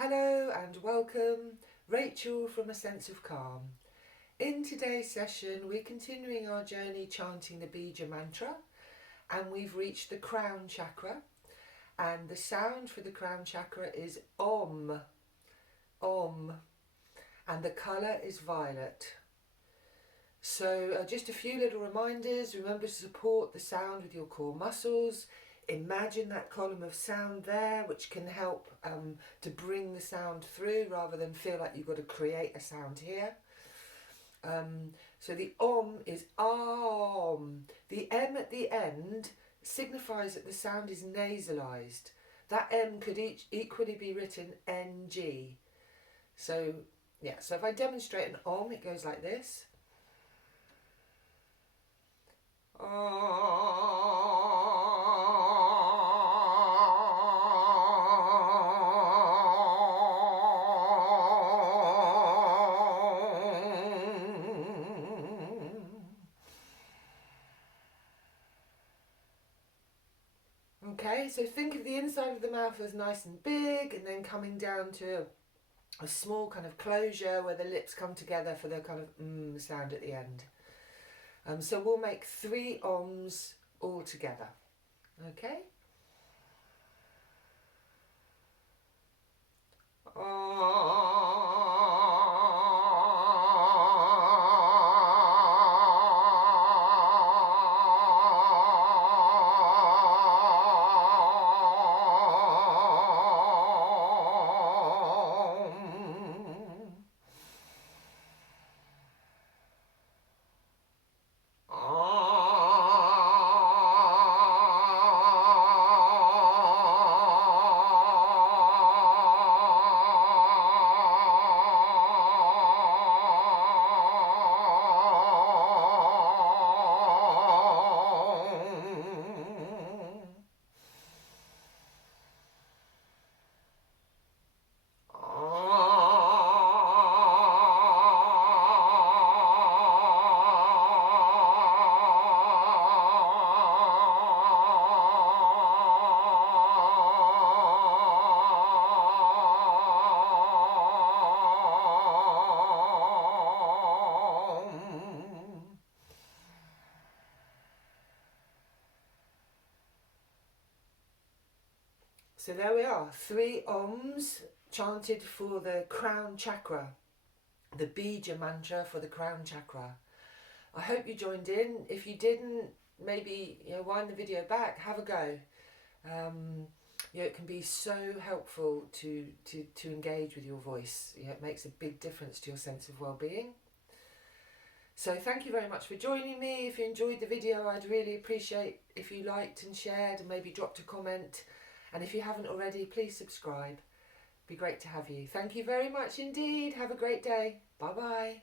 Hello and welcome, Rachel from A Sense of Calm. In today's session we're continuing our journey chanting the Bija mantra, and we've reached the crown chakra, and the sound for the crown chakra is Om, Om, and the colour is violet. So just a few little reminders. Remember to support the sound with your core muscles. Imagine that column of sound there, which can help to bring the sound through rather than feel like you've got to create a sound here. So the Om is Om. The M at the end signifies that the sound is nasalized. That M could equally be written NG. So yeah, so if I demonstrate an Om, it goes like this. Okay, so think of the inside of the mouth as nice and big, and then coming down to a small kind of closure where the lips come together for the kind of sound at the end. So we'll make 3 Oms all together. Okay? So there we are, 3 Oms chanted for the crown chakra, the Bija mantra for the crown chakra. I hope you joined in. If you didn't, maybe wind the video back, have a go. It can be so helpful to engage with your voice. It makes a big difference to your sense of well-being. So thank you very much for joining me. If you enjoyed the video, I'd really appreciate if you liked and shared and maybe dropped a comment. And if you haven't already, please subscribe. It'd be great to have you. Thank you very much indeed. Have a great day. Bye-bye.